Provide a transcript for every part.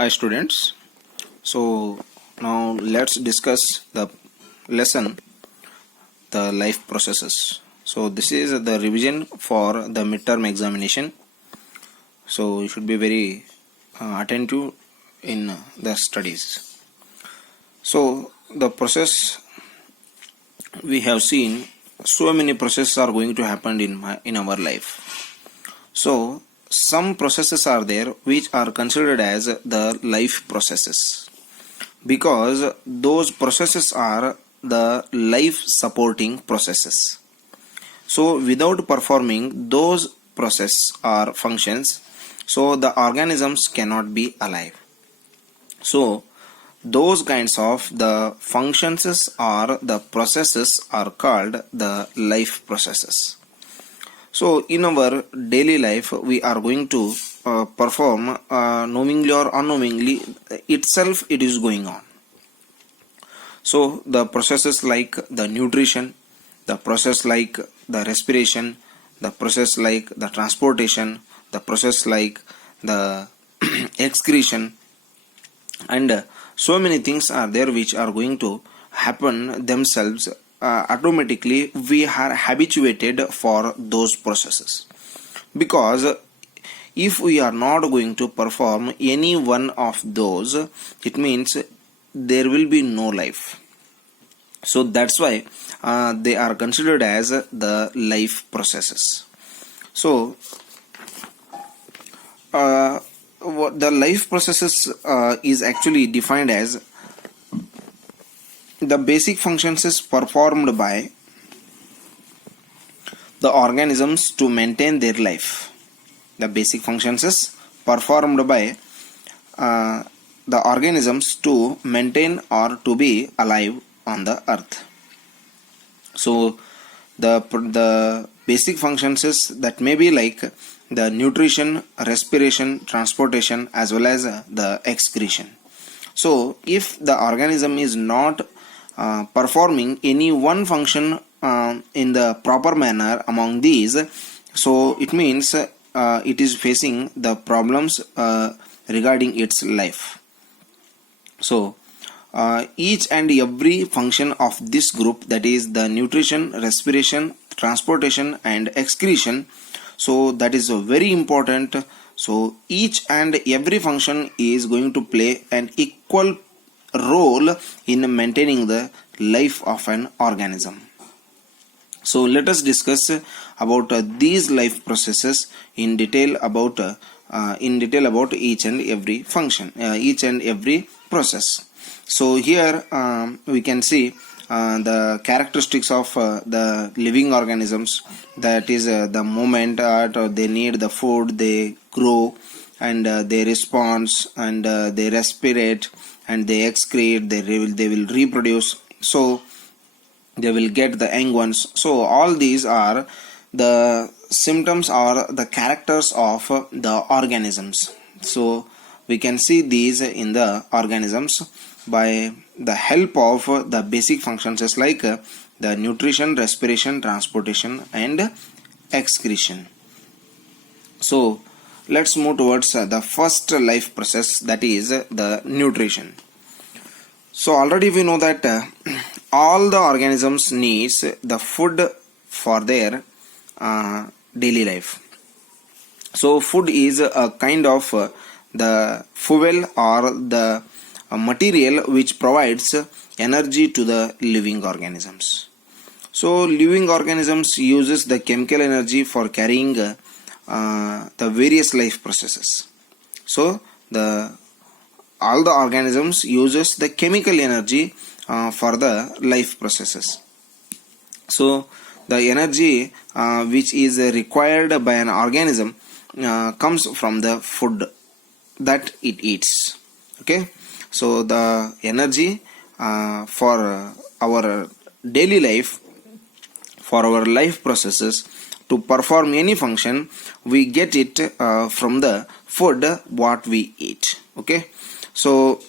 Hi students. So now let's discuss the lesson, the life processes. So this is the revision for the midterm examination. So you should be very attentive in the studies. So the process we have seen, so many processes are going to happen in our life. So some processes are there which are considered as the life processes, because those processes are the life supporting processes. So without performing those process or functions, so the organisms cannot be alive. So those kinds of the functions or the processes are called the life processes. So in our daily life we are going to perform knowingly or unknowingly, itself it is going on. So the processes like the nutrition, the process like the respiration, the process like the transportation, the process like the excretion, and so many things are there which are going to happen themselves. Automatically we are habituated for those processes, because if we are not going to perform any one of those, it means there will be no life. So that's why they are considered as the life processes. So the life processes is actually defined as the basic functions is performed by the organisms to maintain their life. The basic functions is performed by the organisms to maintain or to be alive on the earth. So the basic functions is that may be like the nutrition, respiration, transportation, as well as the excretion. So if the organism is not performing any one function in the proper manner among these, so it means it is facing the problems regarding its life. So each and every function of this group, that is the nutrition, respiration, transportation and excretion, so that is very important. So each and every function is going to play an equal role in maintaining the life of an organism. So let us discuss about these life processes in detail about each and every function, each and every process. So here we can see the characteristics of the living organisms, that is the moment they need the food, they grow, and they respond, and they respirate, and they excrete, they will reproduce, so they will get the young ones. So all these are the symptoms or the characters of the organisms. So we can see these in the organisms by the help of the basic functions like the nutrition, respiration, transportation and excretion. So let's move towards the first life process, that is the nutrition. So already we know that all the organisms needs the food for their daily life. So food is a kind of the fuel or the material which provides energy to the living organisms. So living organisms uses the chemical energy for carrying the various life processes. So all the organisms uses the chemical energy for the life processes. So the energy which is required by an organism comes from the food that it eats. Okay, so the energy for our daily life, for our life processes to perform any function, we get it from the food what we eat. Okay, so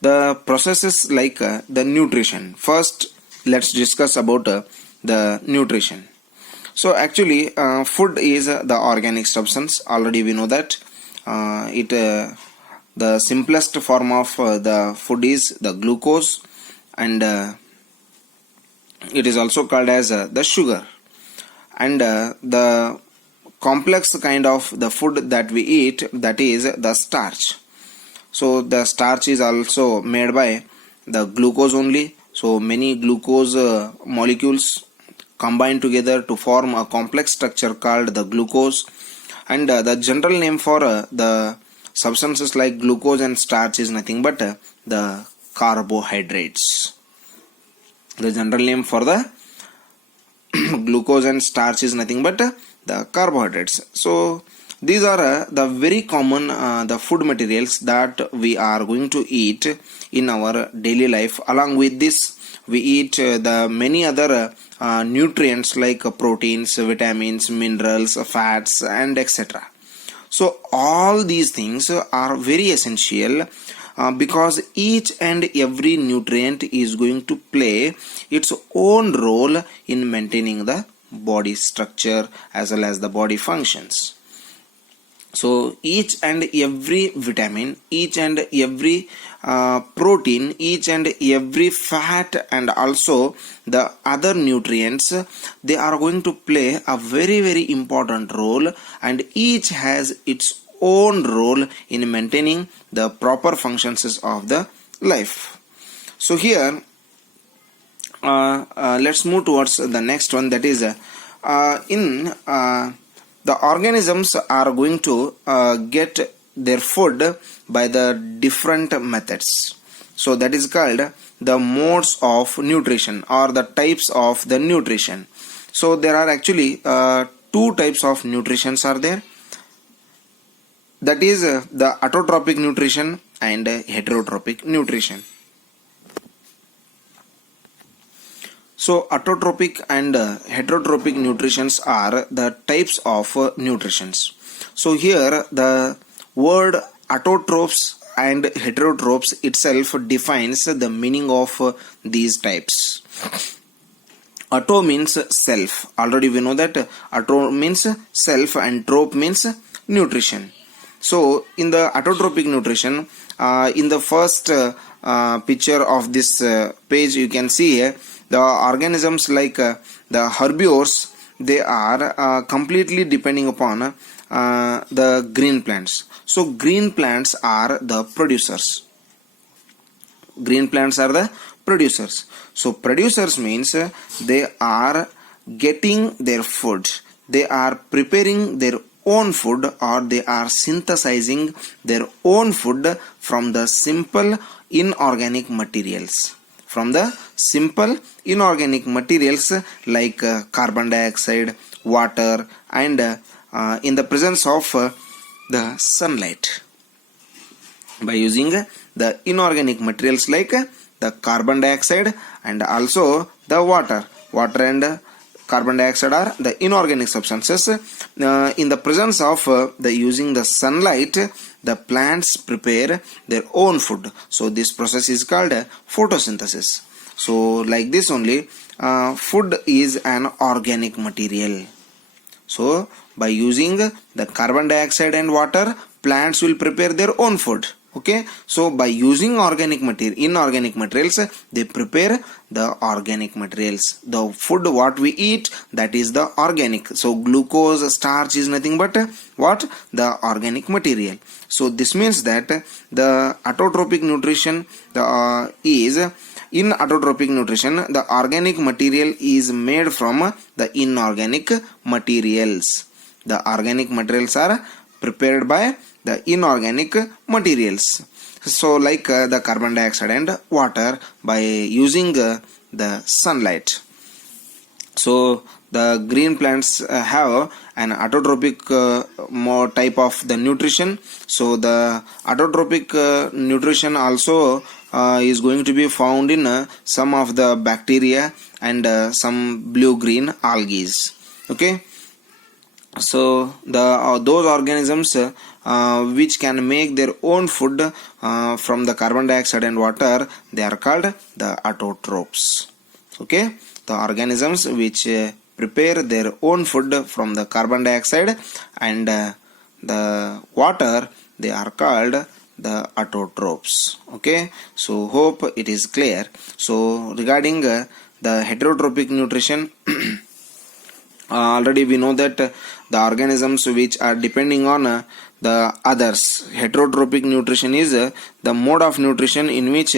the processes like the nutrition. First let's discuss about the nutrition. So actually food is the organic substance, already we know that, The simplest form of the food is the glucose, and it is also called as the sugar. And the complex kind of the food that we eat, that is the starch. So the starch is also made by the glucose only. So many glucose molecules combine together to form a complex structure called the glucose. And the general name for the substances like glucose and starch is nothing but the carbohydrates. The general name for the glucose and starch is nothing but the carbohydrates. So these are the very common the food materials that we are going to eat in our daily life. Along with this, we eat the many other nutrients like proteins, vitamins, minerals, fats, and etc. So all these things are very essential because each and every nutrient is going to play its own role in maintaining the body structure as well as the body functions. So each and every vitamin, each and every protein, each and every fat, and also the other nutrients, they are going to play a very, very important role, and each has its own role in maintaining the proper functions of the life. So here let's move towards the next one, that is the organisms are going to get their food by the different methods. So that is called the modes of nutrition or the types of the nutrition. So there are actually two types of nutritions are there. That is the autotrophic nutrition and heterotrophic nutrition. So autotrophic and heterotrophic nutritions are the types of nutritions. So here the word autotrophs and heterotrophs itself defines the meaning of these types. Auto means self. Already we know that auto means self and trop means nutrition. So in the autotrophic nutrition, in the first picture of this page, you can see here the organisms like the herbivores, they are completely depending upon the green plants. So green plants are the producers. Green plants are the producers. So producers means they are getting their food. They are preparing their own food, or they are synthesizing their own food from the simple inorganic materials. From the simple inorganic materials like carbon dioxide, water, and in the presence of the sunlight. By using the inorganic materials like the carbon dioxide and also the water. Water and carbon dioxide are the inorganic substances. In the presence of the using the sunlight, the plants prepare their own food. So this process is called photosynthesis. So like this only, food is an organic material. So by using the carbon dioxide and water, plants will prepare their own food. Okay, so by using inorganic materials, they prepare the organic materials. The food what we eat, that is the organic. So glucose, starch is nothing but what? The organic material. So this means that the autotrophic nutrition is in autotrophic nutrition, the organic material is made from the inorganic materials. The organic materials are prepared by the inorganic materials. So like the carbon dioxide and water by using the sunlight. So the green plants have an autotrophic more type of the nutrition. So the autotrophic nutrition also is going to be found in some of the bacteria and some blue-green algae. Okay. So those organisms which can make their own food from the carbon dioxide and water, they are called the autotrophs. Okay, the organisms which prepare their own food from the carbon dioxide and the water, they are called the autotrophs. Okay, so hope it is clear. So regarding the heterotrophic nutrition, already we know that the organisms which are depending on the others. Heterotrophic nutrition is the mode of nutrition in which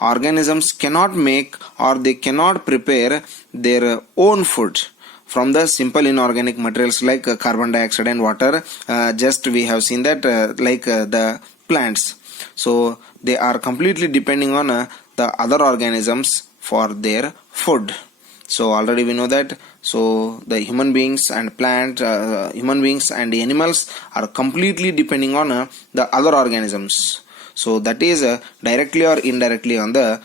organisms cannot make or they cannot prepare their own food from the simple inorganic materials like carbon dioxide and water. Just we have seen that the plants. So they are completely depending on the other organisms for their food. So already we know that. So the human beings and human beings and animals are completely depending on the other organisms. So that is directly or indirectly on the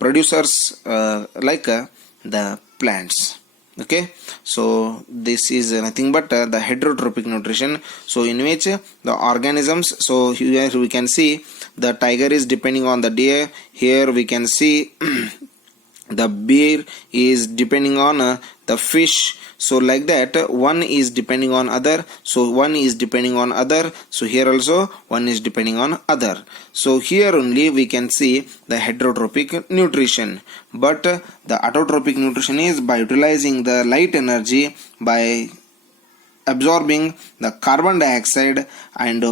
producers the plants. Okay, so this is nothing but the heterotrophic nutrition, so in which the organisms, so here we can see the tiger is depending on the deer. Here we can see the bear is depending on the fish. So like that, one is depending on other, so one is depending on other, so here also one is depending on other. So here only we can see the heterotrophic nutrition. But the autotrophic nutrition is by utilizing the light energy, by absorbing the carbon dioxide and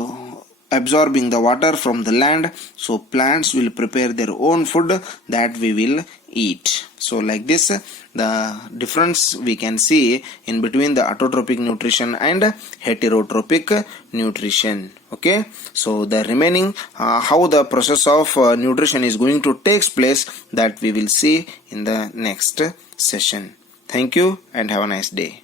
absorbing the water from the land. So plants will prepare their own food that we will eat. So like this, the difference we can see in between the autotrophic nutrition and heterotrophic nutrition. Okay, so the remaining how the process of nutrition is going to take place, that we will see in the next session. Thank you and have a nice day.